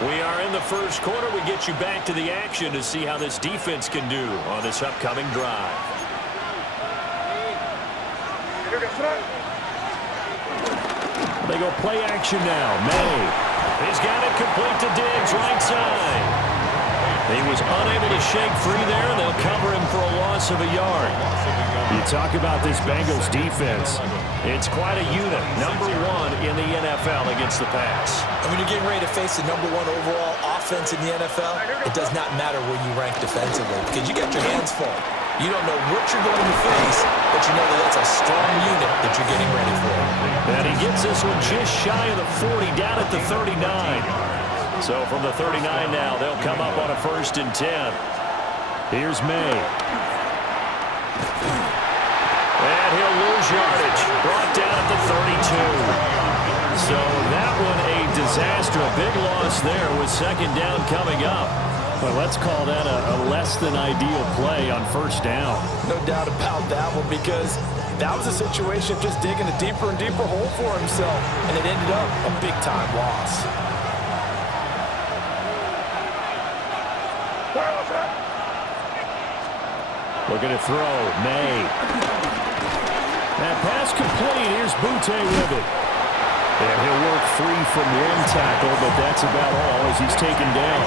We are in the first quarter. We get you back to the action to see how this defense can do on this upcoming drive. They go play action now. May. He's got it complete to Diggs, right side. He was unable to shake free there. They'll cover him for a loss of a yard. You talk about this Bengals defense. It's quite a unit. Number 1 in the NFL against the pass. And when you're getting ready to face the number 1 overall offense in the NFL, it does not matter where you rank defensively because you got your hands full. You don't know what you're going to face, but you know that that's a strong unit that you're getting ready for. And he gets this one just shy of the 40, down at the 39. So from the 39 now, they'll come up on a 1st and 10. Here's May. And he'll lose yardage. Brought down at the 32. So that one a disaster. A big loss there with 2nd down coming up. Well, let's call that a less than ideal play on 1st down. No doubt about that one because that was a situation of just digging a deeper and deeper hole for himself. And it ended up a big-time loss. Looking to throw. May. That pass complete. Here's Butte with it. And he'll work free from one tackle, but that's about all as he's taken down.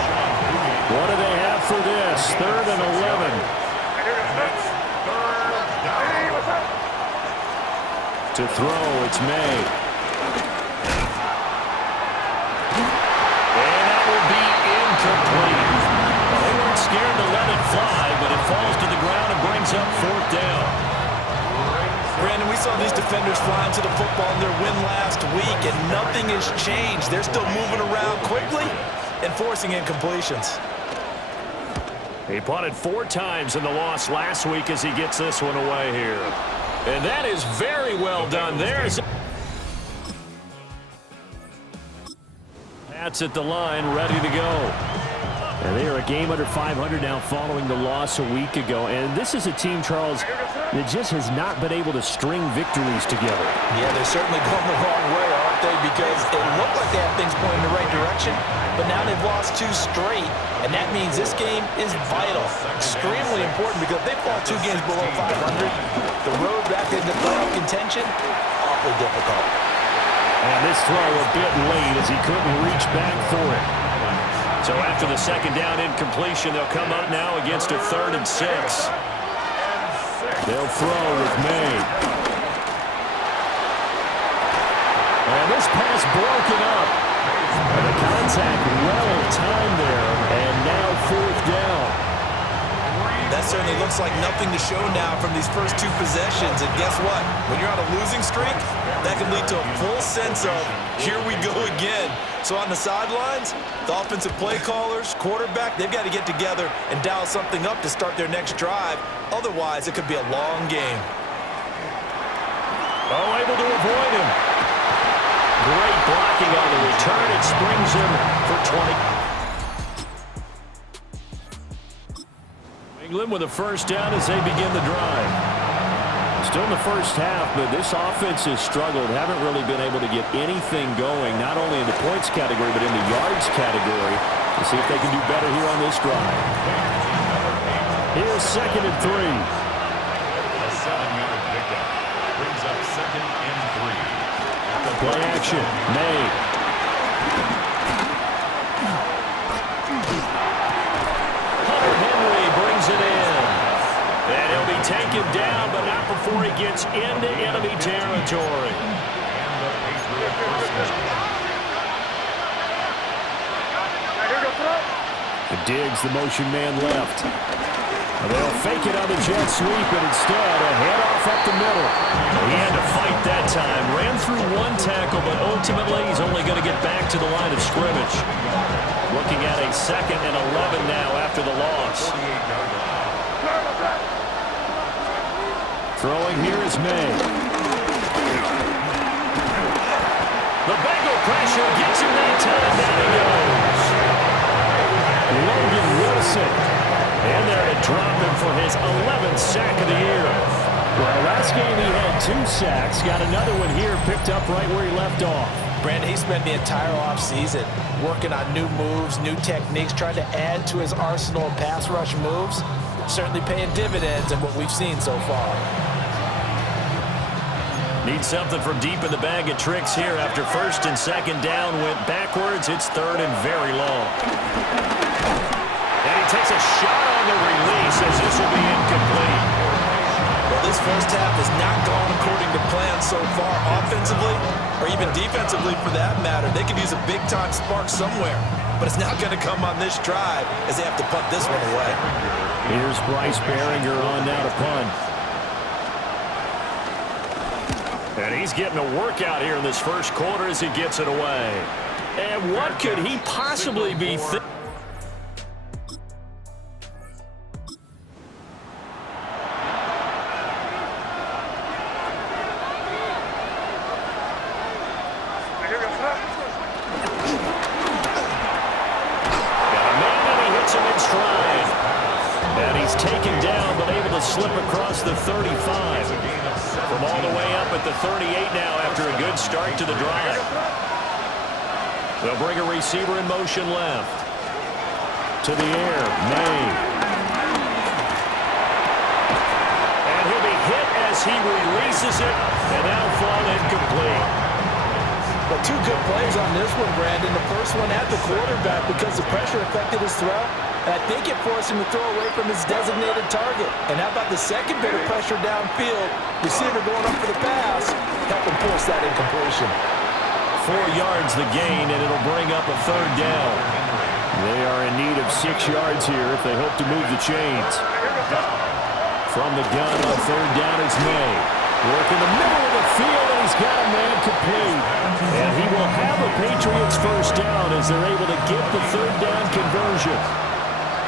What do they have for this? 3rd and 11. To throw, it's May. And that will be incomplete. They weren't scared to let it fly, but it falls to the ground and brings up 4th down. Brandon, we saw these defenders flying to the football in their win last week, and nothing has changed. They're still moving around quickly and forcing incompletions. He punted 4 times in the loss last week as he gets this one away here. And that is very well done there. Pat's at the line, ready to go. And they are a game under 500 now following the loss a week ago. And this is a team, Charles, that just has not been able to string victories together. Yeah, they're certainly going the wrong way, aren't they? Because it looked like they had things pointing in the right direction, but now they've lost 2 straight, and that means this game is vital. Extremely important because if they fall 2 games below 500, the road back into playoff contention, awfully difficult. And this throw a bit late as he couldn't reach back for it. So after the 2nd down incompletion, they'll come up now against a 3rd and 6. They'll throw with May. And this pass broken up. And the contact well timed there. And now 4th down. That certainly looks like nothing to show now from these first 2 possessions. And guess what? When you're on a losing streak, that can lead to a full sense of, here we go again. So on the sidelines, the offensive play callers, quarterback, they've got to get together and dial something up to start their next drive. Otherwise, it could be a long game. Oh, able to avoid him. Great blocking on the return. It springs him for 20. England with a 1st down as they begin the drive. Still in the first half, but this offense has struggled. Haven't really been able to get anything going, not only in the points category, but in the yards category. We'll see if they can do better here on this drive. Here's 2nd and 3. A 7-yard pickup brings up 2nd and 3. Play action. May. Hunter Henry brings it in. And he'll be taken down, but not before he gets into enemy territory. Diggs, the motion man left. They'll fake it on the jet sweep, and instead a handoff up the middle. He had to fight that time. Ran through 1 tackle, but ultimately he's only going to get back to the line of scrimmage. Looking at a 2nd and 11 now after the loss. Throwing here is May. The Bengal pressure gets him that time. Down he goes. Logan Wilson. And there to drop him for his 11th sack of the year. Well, last game he had 2 sacks. Got another one here, picked up right where he left off. Brandon, he spent the entire offseason working on new moves, new techniques, trying to add to his arsenal of pass rush moves. Certainly paying dividends in what we've seen so far. Need something from deep in the bag of tricks here after first and second down went backwards. It's third and very long. And he takes a shot on the release as this will be incomplete. Well, this first half has not gone according to plan so far offensively or even defensively for that matter. They could use a big-time spark somewhere, but it's not going to come on this drive as they have to punt this one away. Here's Bryce Behringer on now to punt. And he's getting a workout here in this first quarter as he gets it away. And what could he possibly be thinking? Taken down, but able to slip across the 35. From all the way up at the 38 now after a good start to the drive. They'll bring a receiver in motion left. To the air, May. And he'll be hit as he releases it, and that'll fall incomplete. Well, 2 good plays on this one, Brandon. The first one at the quarterback because the pressure affected his throw. And I think it forced him to throw away from his designated target. And how about the second bit of pressure downfield? Receiver going up for the pass, help him force that incompletion. 4 yards the gain, and it'll bring up a third down. They are in need of 6 yards here if they hope to move the chains. From the gun on third down is May. Work in the middle of the field, and he's got a man complete. And he will have a Patriots first down as they're able to get the third down conversion.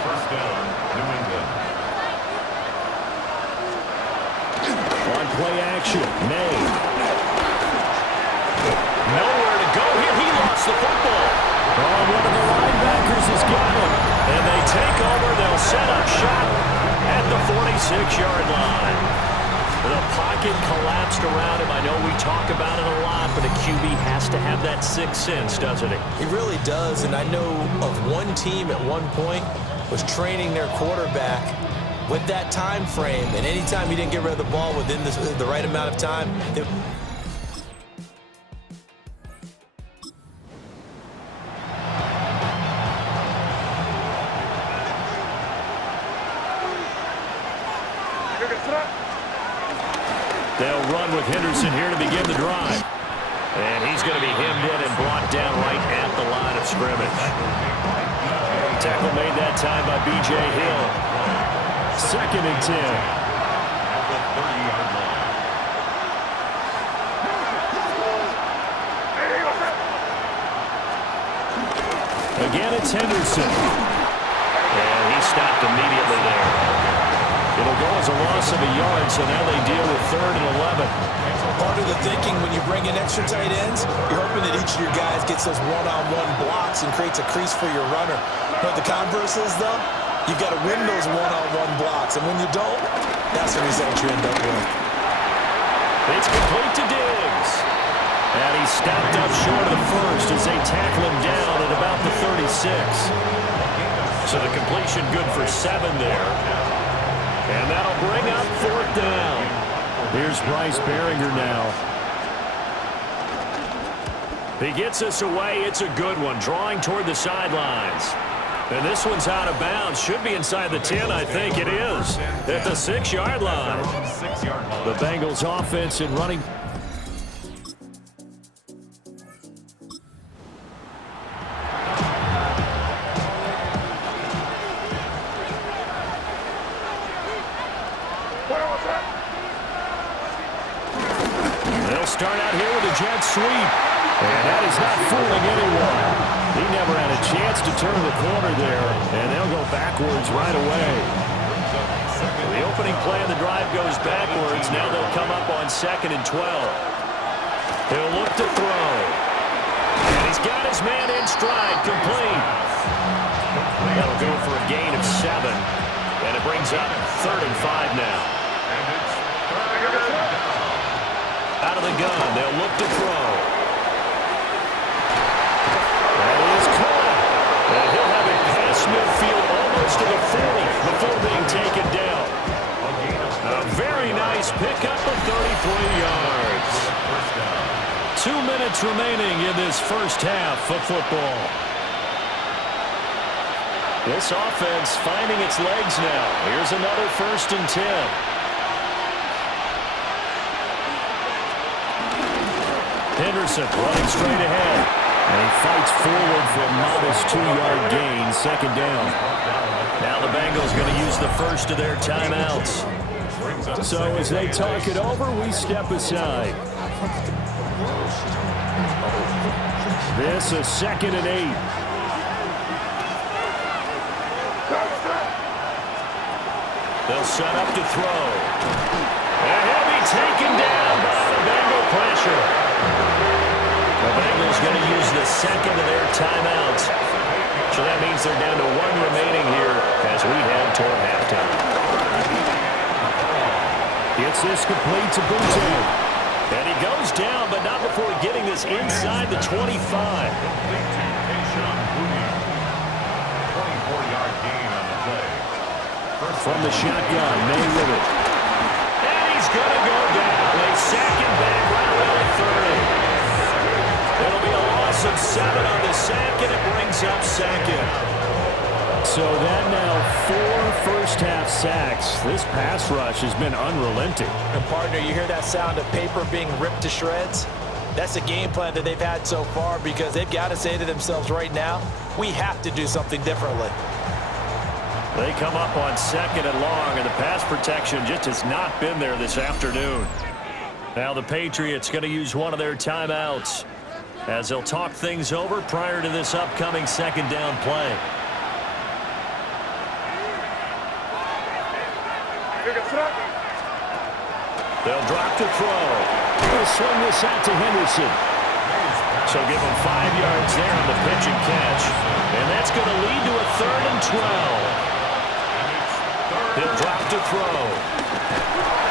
First down, New England. On play action, May. Nowhere to go here. He lost the football. Oh, one of the linebackers has got him. And they take over. They'll set up shop at the 46-yard line. The pocket collapsed around him. I know we talk about it a lot, but a QB has to have that sixth sense, doesn't he? He really does, and I know of one team at one point was training their quarterback with that time frame, and anytime he didn't get rid of the ball within the right amount of time, they'll run with Henderson here to begin the drive. And he's going to be hemmed in and brought down right at the line of scrimmage. Tackle made that time by B.J. Hill. 2nd and 10. At the 30-yard line. Again, it's Henderson. And he stopped immediately there. It'll go as a loss of a yard, so now they deal with 3rd and 11. part of the thinking when you bring in extra tight ends, you're hoping that each of your guys gets those one-on-one blocks and creates a crease for your runner. But the converse is, though, you've got to win those one-on-one blocks, and when you don't, that's the result you end up with. It's complete to Diggs. And he's stopped up short of the first as they tackle him down at about the 36. So the completion good for 7 there. And that'll bring up 4th down. Here's Bryce Behringer now. He gets us away. It's a good one, drawing toward the sidelines. And this one's out of bounds. Should be inside the 10, I think it is. At the 6-yard line. The Bengals offense and running. They'll start out here with a jet sweep. And that is not fooling anyone. He never had a chance to turn the corner there. And they'll go backwards right away. The opening play of the drive goes backwards. Now they'll come up on 2nd and 12. He'll look to throw. And he's got his man in stride, complete. That'll go for a gain of 7. And it brings up 3rd and 5 now. Out of the gun, they'll look to throw. That is caught. And he'll have it past midfield almost to the 40 before being taken down. A very nice pickup of 33 yards. 2 minutes remaining in this first half of football. This offense finding its legs now. Here's another 1st and 10. Henderson running straight ahead. And he fights forward for a modest 2-yard gain, 2nd down. Now the Bengals going to use the first of their timeouts. So as they talk it over, we step aside. This is 2nd and 8. They'll set up to throw. And he'll be taken down by the Bengal pressure. The Bengals going to use the 2nd of their timeouts. So that means they're down to 1 remaining here as we head toward halftime. Gets this complete to Booton. And he goes down, but not before getting this inside the 25. 24-yard gain on the play. From the shotgun, May with it. And he's going to go down. They sack him back right around the 30. It'll be a loss of 7 on the sack, and it brings up 2nd. So that now 4 first-half sacks. This pass rush has been unrelenting. And partner, you hear that sound of paper being ripped to shreds? That's a game plan that they've had so far because they've got to say to themselves right now, we have to do something differently. They come up on 2nd and long, and the pass protection just has not been there this afternoon. Now the Patriots going to use one of their timeouts as they'll talk things over prior to this upcoming 2nd down play. They'll drop to throw. They'll swing this out to Henderson. So give him 5 yards there on the pitch and catch. And that's going to lead to a 3rd and 12. He'll drop to throw.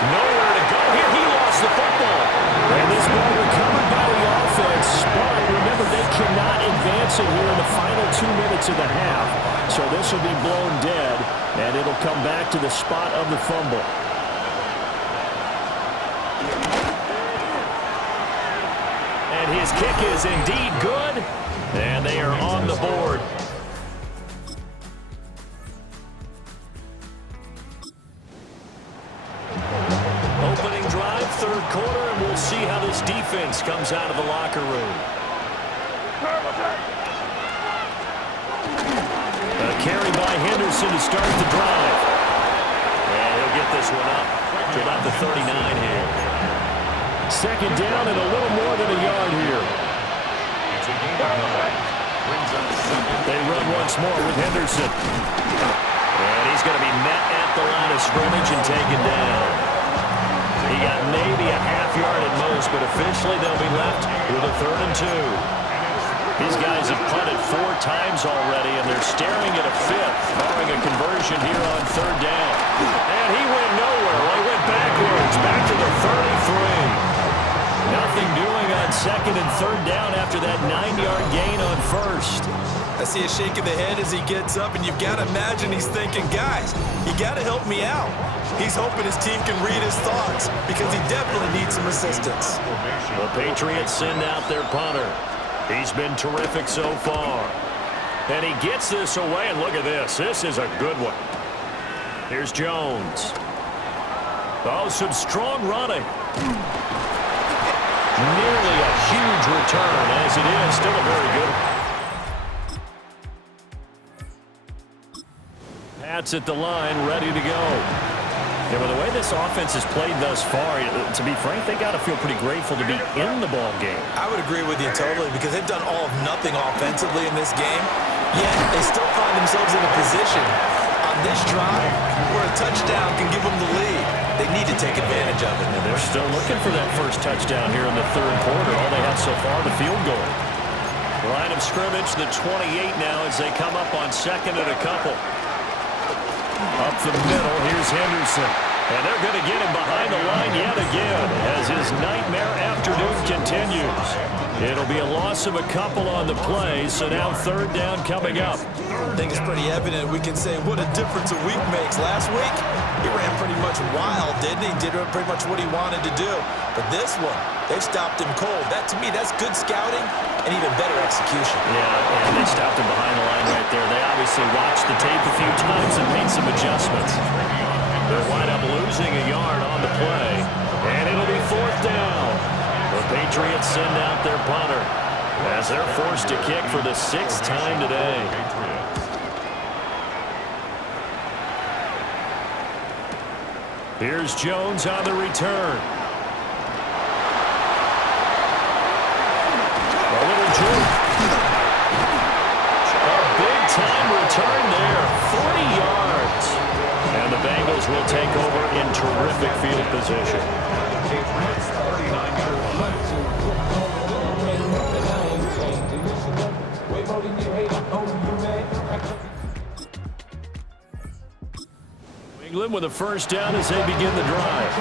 Nowhere to go here. He lost the football. And this ball recovered by the offense. But remember, they cannot advance it here in the final 2 minutes of the half. So this will be blown dead, and it'll come back to the spot of the fumble. And his kick is indeed good, and they are on the board. Opening drive, 3rd quarter, and we'll see how this defense comes out of the locker room. A carry by Henderson to start the drive. And he'll get this one up to about the 39 here. 2nd down and a little more than a yard here. They run once more with Henderson. And he's going to be met at the line of scrimmage and taken down. He got maybe a half yard at most, but officially they'll be left with a 3rd and 2. These guys have punted 4 times already, and they're staring at a 5th, barring a conversion here on 3rd down. And he went nowhere. Well, he went backwards, back to the 33. Nothing doing on 2nd and 3rd down after that 9-yard gain on 1st. I see a shake of the head as he gets up, and you've got to imagine he's thinking, guys, you got to help me out. He's hoping his team can read his thoughts because he definitely needs some assistance. The Patriots send out their punter. He's been terrific so far. And he gets this away, and look at this. This is a good one. Here's Jones. Oh, some strong running. Nearly a huge return, as it is. Still a very good one. Pat's at the line, ready to go. Yeah, but the way this offense has played thus far, to be frank, they got to feel pretty grateful to be in the ball game. I would agree with you totally because they've done all of nothing offensively in this game, yet they still find themselves in a position on this drive where a touchdown can give them the lead. They need to take advantage of it. And they're still looking for that first touchdown here in the 3rd quarter. All they have so far, the field goal. Line of scrimmage, the 28 now as they come up on 2nd and a couple. Up the middle, here's Henderson. And they're going to get him behind the line yet again as his nightmare afternoon continues. It'll be a loss of a couple on the play, so now third down coming up. I think it's pretty evident. We can say what a difference a week makes. Last week, he ran pretty much wild, didn't he? Did pretty much what he wanted to do. But this one, they've stopped him cold. That, to me, that's good scouting and even better execution. Yeah, and they stopped him behind the line right there. They obviously watched the tape a few times and made some adjustments. They'll wind up losing a yard on the play, and it'll be fourth down. The Patriots send out their punter as they're forced to kick for the 6th time today. Here's Jones on the return. A little juke. A big-time return there, 40 yards. And the Bengals will take over in terrific field position. England with a first down as they begin the drive.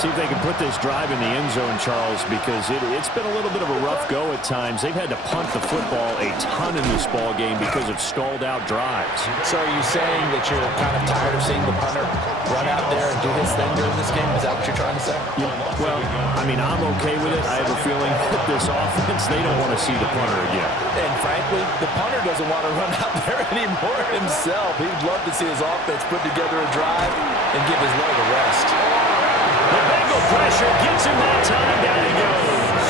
See if they can put this drive in the end zone, Charles, because it's been a little bit of a rough go at times. They've had to punt the football a ton in this ball game because of stalled-out drives. So are you saying that you're kind of tired of seeing the punter run out there and do his thing during this game? Is that what you're trying to say? Yeah, well, I mean, I'm okay with it. I have a feeling that this offense, they don't want to see the punter again. And frankly, the punter doesn't want to run out there anymore himself. He'd love to see his offense put together a drive and give his leg a rest. The Bengal pressure gets him that time. Down he goes.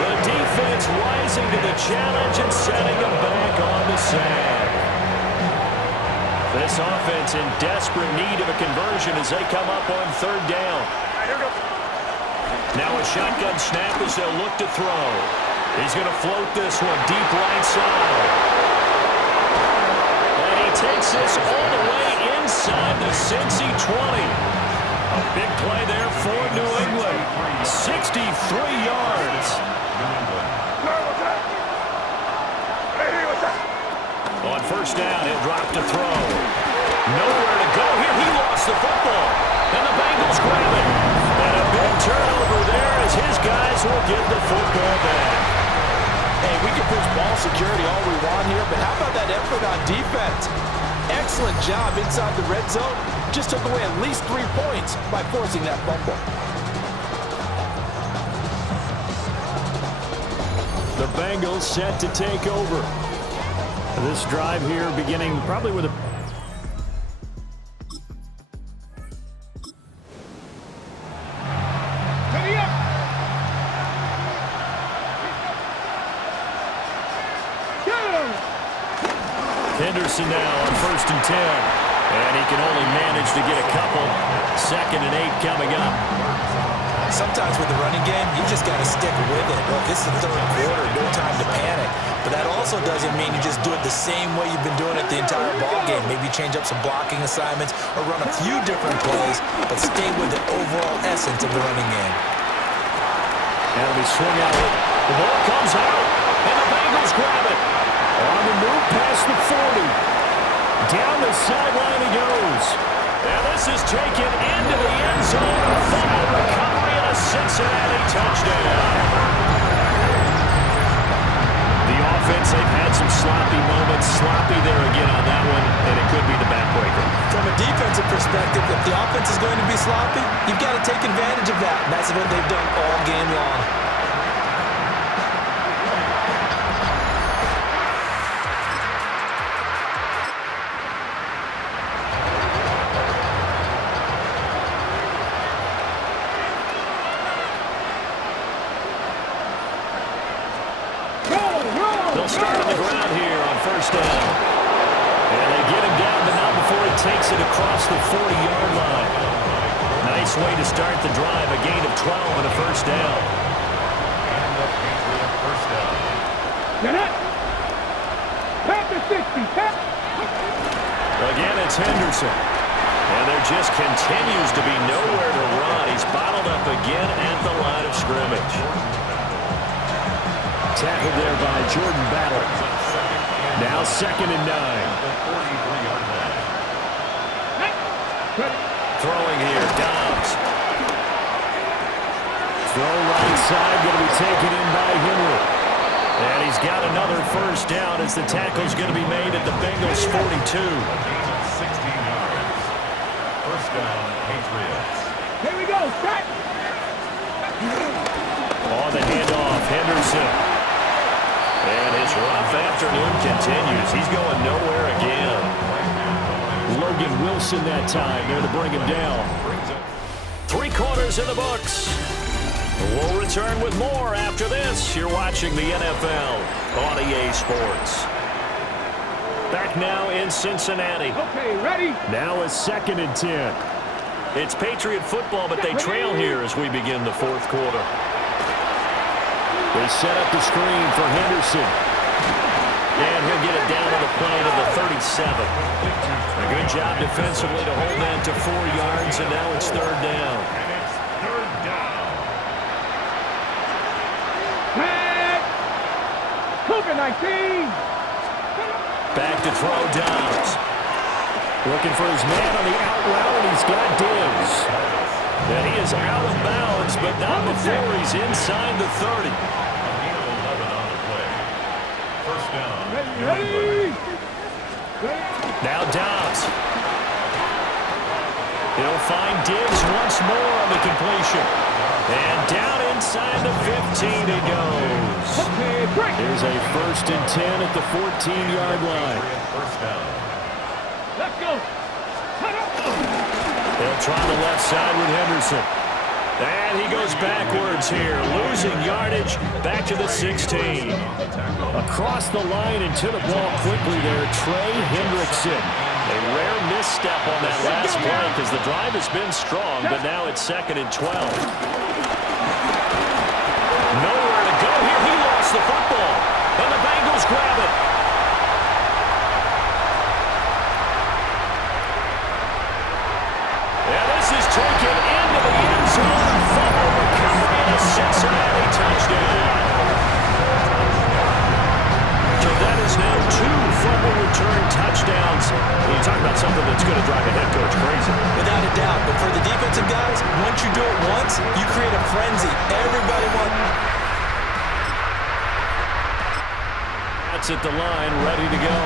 The defense rising to the challenge and setting him back on the sand. This offense in desperate need of a conversion as they come up on third down. Now a shotgun snap as they'll look to throw. He's going to float this one deep right side. And he takes this all the way inside the Cincy 20. A big play there for New England. 63 yards. On first down, he'll drop to throw. Nowhere to go here. He lost the football. And the Bengals grab it. And a big turnover there as his guys will get the football back. Hey, we can push ball security all we want here, but how about that effort on defense? Excellent job inside the red zone. Just took away at least 3 points by forcing that fumble. The Bengals set to take over. This drive here beginning probably with a... Henderson now on 1st and 10. And he can only manage to get a couple. 2nd and 8 coming up. Sometimes with the running game, you just got to stick with it. Look, this is the third quarter, no time to panic. But that also doesn't mean you just do it the same way you've been doing it the entire ball game. Maybe change up some blocking assignments or run a few different plays, but stay with the overall essence of the running game. And we swing out. The ball comes out, and the Bengals grab it. On the move past the 40. Down the sideline he goes. And this is taken into the end zone. Fumble recovery and a Cincinnati touchdown. The offense, they've had some sloppy moments. Sloppy there again on that one, and it could be the backbreaker. From a defensive perspective, if the offense is going to be sloppy, you've got to take advantage of that. And that's what they've done all game long. They'll start on the ground here on first down. And they get him down, but not before he takes it across the 40-yard line. Nice way to start the drive, a gain of 12 and a first down. And the Patriot first down. Get it! Tap the 60, tap! Again, it's Henderson. And there just continues to be nowhere to run. He's bottled up again at the line of scrimmage. Tackled there by Jordan Battle. Now 2nd and 9. Throwing here, Dobbs. Throw right side, going to be taken in by Henry. And he's got another first down as the tackle's going to be made at the Bengals' 42. 16 yards. First down, Patriots. Here we go, set. On the handoff, Henderson. And his rough afternoon continues. He's going nowhere again. Logan Wilson that time there to bring him down. 3 quarters in the books. We'll return with more after this. You're watching the NFL on EA Sports. Back now in Cincinnati. Okay, ready? Now a 2nd and 10. It's Patriot football, but they trail here as we begin the 4th quarter. They set up the screen for Henderson. And he'll get it down to the play to the 37. A good job defensively to hold that to 4 yards, and now it's 3rd down. And it's 3rd down. Tag! Cougar 19! Back to throw, Dobbs. Looking for his man on the out route, and he's got Diggs. And he is out of bounds, but not before he's inside the 30. Ready? Now Dobbs. He'll find Diggs once more on the completion. And down inside the 15 he goes. Okay, break. Here's a 1st and 10 at the 14-yard line. First down. Let's go. Cut up. They'll try the left side with Henderson. And he goes backwards here, losing yardage back to the 16. Across the line and to the ball quickly there, Trey Hendrickson. A rare misstep on that last play because the drive has been strong, but now it's 2nd and 12. Nowhere to go here. He lost the football, and the Bengals grab it. And this is taken into the end zone. Fumble recovery and a Cincinnati touchdown. So that is now 2 fumble return touchdowns. You talk about something that's going to drive a head coach crazy. Without a doubt. But for the defensive guys, once you do it once, you create a frenzy. Everybody wants... That's at the line, ready to go.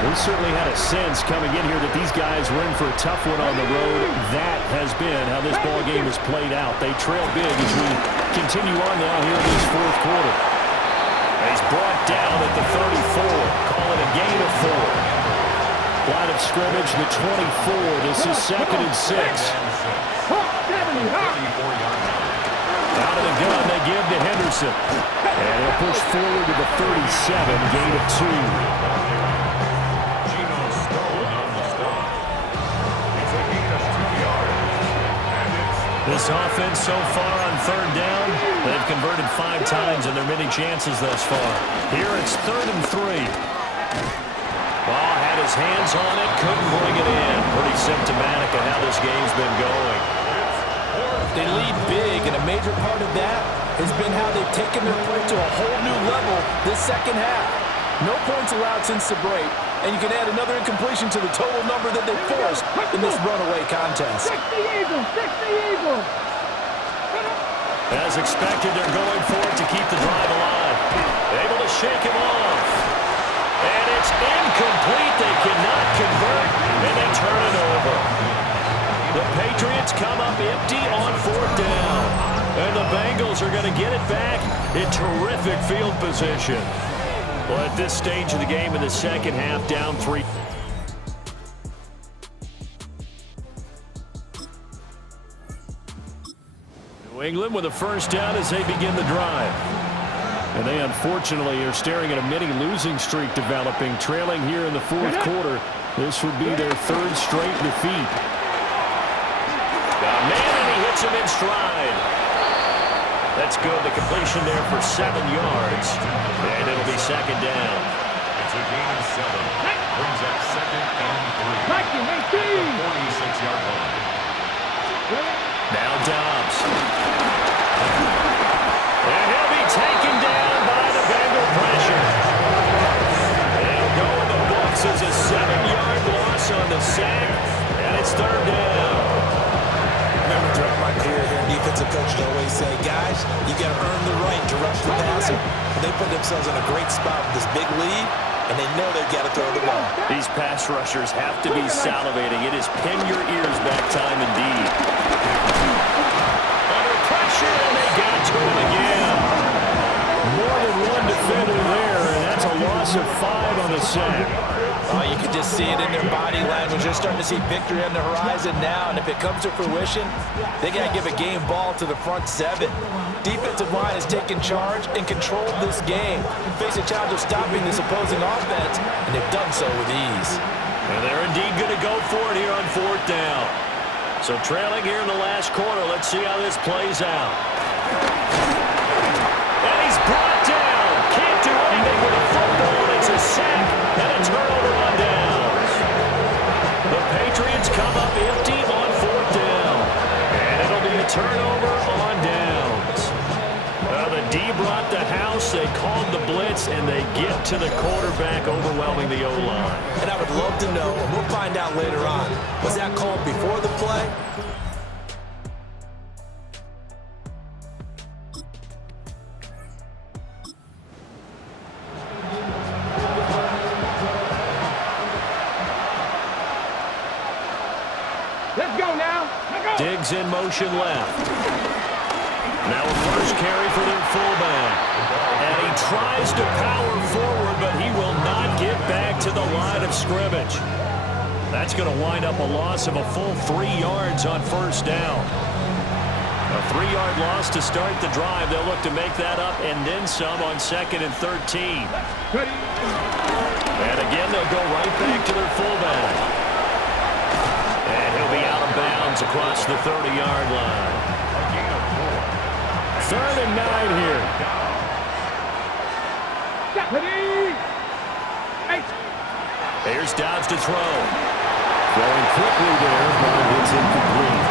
We certainly had a sense coming in here that these guys were in for a tough one on the road. That has been how this ball game has played out. They trail big as we continue on now here in this 4th quarter. He's brought down at the 34. Call it a gain of 4. Line of scrimmage, the 24. This is 2nd and 6. Out of the gun, they give to Henderson. And he'll push forward to the 37, gain of 2. This offense so far on 3rd down, they've converted 5 times in their many chances thus far. Here it's 3rd and 3. Ball had his hands on it, couldn't bring it in. Pretty symptomatic of how this game's been going. They lead big, and a major part of that has been how they've taken their play to a whole new level this 2nd half. No points allowed since the break, and you can add another incompletion to the total number that they forced in this runaway contest. 60 Eagles, 60 Eagles. As expected, they're going for it to keep the drive alive. Able to shake him off. And it's incomplete. They cannot convert, and they turn it over. The Patriots come up empty on 4th down. And the Bengals are going to get it back in terrific field position. Well, at this stage of the game in the 2nd half, down 3. New England with a first down as they begin the drive. And they unfortunately are staring at a mini losing streak developing, trailing here in the 4th quarter. This would be their 3rd straight defeat. Got a man, and he hits him in stride. That's good. The completion there for 7 yards. And it'll be 2nd down. It's a gain of 7. Brings up 2nd and 3. Back in 18. 46-yard line. Now Dobbs. And he'll be taken down by the Bengal pressure. They'll go in the books as a 7-yard loss on the sack. And it's 3rd the passer. And they put themselves in a great spot with this big lead, and they know they've got to throw the ball. These pass rushers have to be salivating. It is pin your ears back time indeed. Under pressure, and they got to him again. More than one defender there, and that's a loss of 5 on the sack. Oh, you can just see it in their body language. They're starting to see victory on the horizon now, and if it comes to fruition, they got to give a game ball to the front 7. Defensive line has taken charge and controlled this game. Face a challenge of stopping this opposing offense, and they've done so with ease. And they're indeed going to go for it here on 4th down. So trailing here in the last quarter, let's see how this plays out. And he's brought down. Can't do anything with a football. It's a sack and a turnover on downs. The Patriots come up empty on 4th down. And it'll be a turnover on downs. The D brought the house. They called the blitz, and they get to the quarterback, overwhelming the O-line. And I would love to know, and we'll find out later on, was that called before the play? Let's go now. Let's go. Diggs in motion left. Now a first carry for their fullback. And he tries to power forward, but he will not get back to the line of scrimmage. That's going to wind up a loss of a full 3 yards on 1st down. A 3-yard loss to start the drive. They'll look to make that up and then some on 2nd and 13. And again, they'll go right back to their fullback. And he'll be out of bounds across the 30-yard line. 3rd and 9 here. Here's Dobbs to throw. Throwing quickly there, but it's incomplete.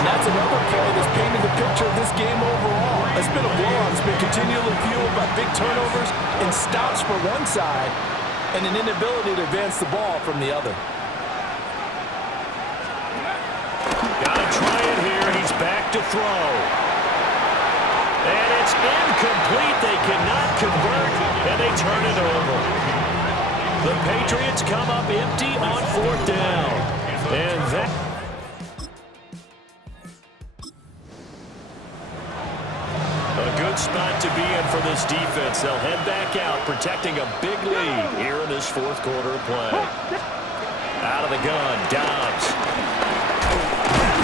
And that's another play that's painted the picture of this game overall. It's been a blowout. It's been continually fueled by big turnovers and stops for one side and an inability to advance the ball from the other. Gotta try it here. He's back to throw. And it's incomplete. They cannot convert, and they turn it over. The Patriots come up empty on 4th down. And that... a good spot to be in for this defense. They'll head back out, protecting a big lead here in this 4th quarter of play. Out of the gun, Dobbs.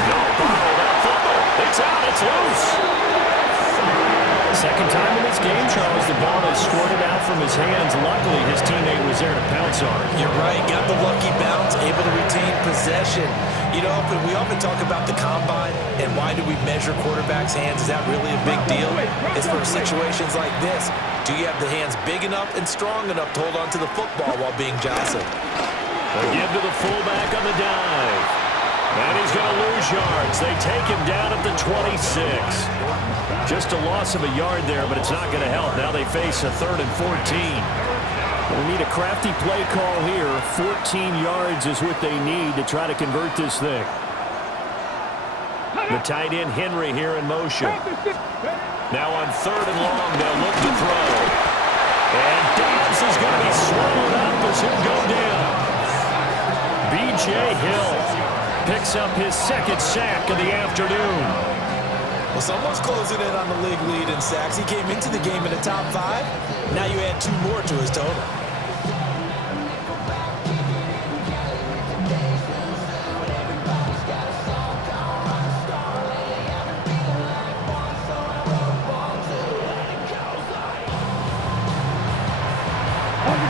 No, bottle, that fumble. It's out, it's loose. Second time in this game, Charles, the ball has squirted out from his hands. Luckily, his teammate was there to pounce on it. You're right. Got the lucky bounce, able to retain possession. You know, we often talk about the combine and why do we measure quarterbacks' hands. Is that really a big deal? It's for situations like this. Do you have the hands big enough and strong enough to hold on to the football while being jostled? They'll give to the fullback on the dive. And he's going to lose yards. They take him down at the 26. Just a loss of a yard there, but it's not going to help. Now they face a 3rd and 14. We need a crafty play call here. 14 yards is what they need to try to convert this thing. The tight end Henry here in motion. Now on 3rd and long, they'll look to throw. And Dobbs is going to be swallowed up as he'll go down. B.J. Hill picks up his 2nd sack of the afternoon. Well, someone's closing in on the league lead in sacks. He came into the game in the top 5. Now you add 2 more to his total.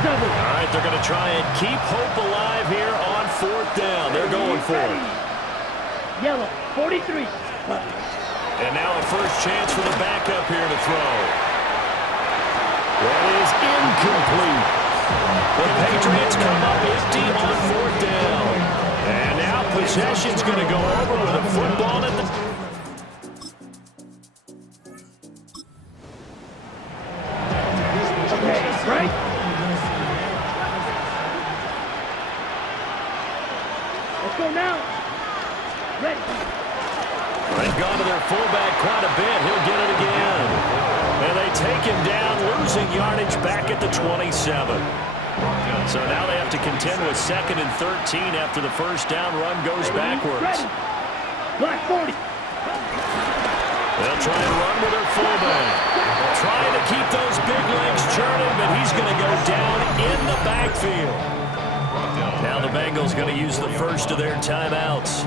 All right, they're going to try and keep hope alive here on 4th down. They're going for it. Yellow, 43. And now a first chance for the backup here to throw. That is incomplete. The Patriots come up empty on 4th down. And now possession's going to go over with a football at the... Okay, right? Let's go now. Ready. They've gone to their fullback quite a bit. He'll get it again. And they take him down, losing yardage back at the 27. So now they have to contend with 2nd and 13 after the first down run goes backwards. Black 40. They'll try and run with their fullback. Trying to keep those big legs churning, but he's going to go down in the backfield. Now the Bengals going to use the first of their timeouts.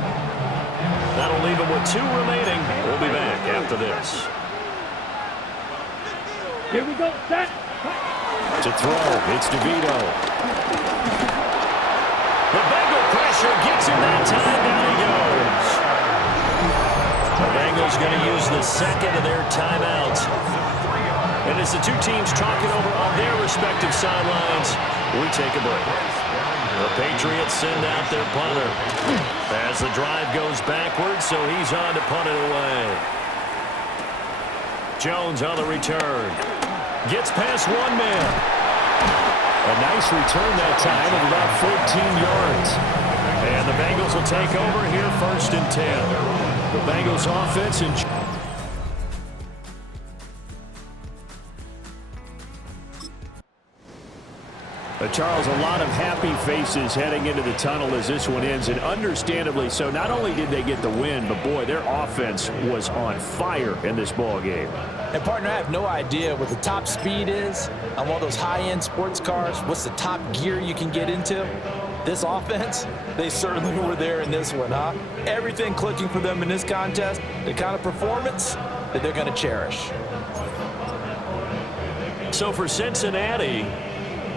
That'll leave them with 2 remaining. We'll be back after this. Here we go. Set. To throw, it's DeVito. The Bengal pressure gets him that time. Down he goes. The Bengals going to use the second of their timeouts. And as the two teams talking over on their respective sidelines, we take a break. The Patriots send out their punter as the drive goes backwards, so he's on to punt it away. Jones on the return. Gets past one man. A nice return that time of about 14 yards. And the Bengals will take over here 1st and 10. The Bengals offense in Charles, a lot of happy faces heading into the tunnel as this one ends, and understandably so. Not only did they get the win, but boy, their offense was on fire in this ball game. And partner, I have no idea what the top speed is on one of those high-end sports cars. What's the top gear you can get into? This offense, they certainly were there in this one, huh? Everything clicking for them in this contest, the kind of performance that they're going to cherish. So for Cincinnati,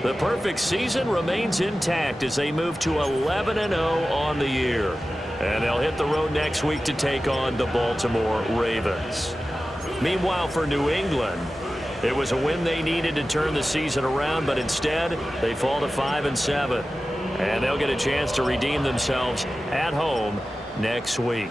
the perfect season remains intact as they move to 11-0 on the year. And they'll hit the road next week to take on the Baltimore Ravens. Meanwhile, for New England, it was a win they needed to turn the season around, but instead they fall to 5-7. And they'll get a chance to redeem themselves at home next week.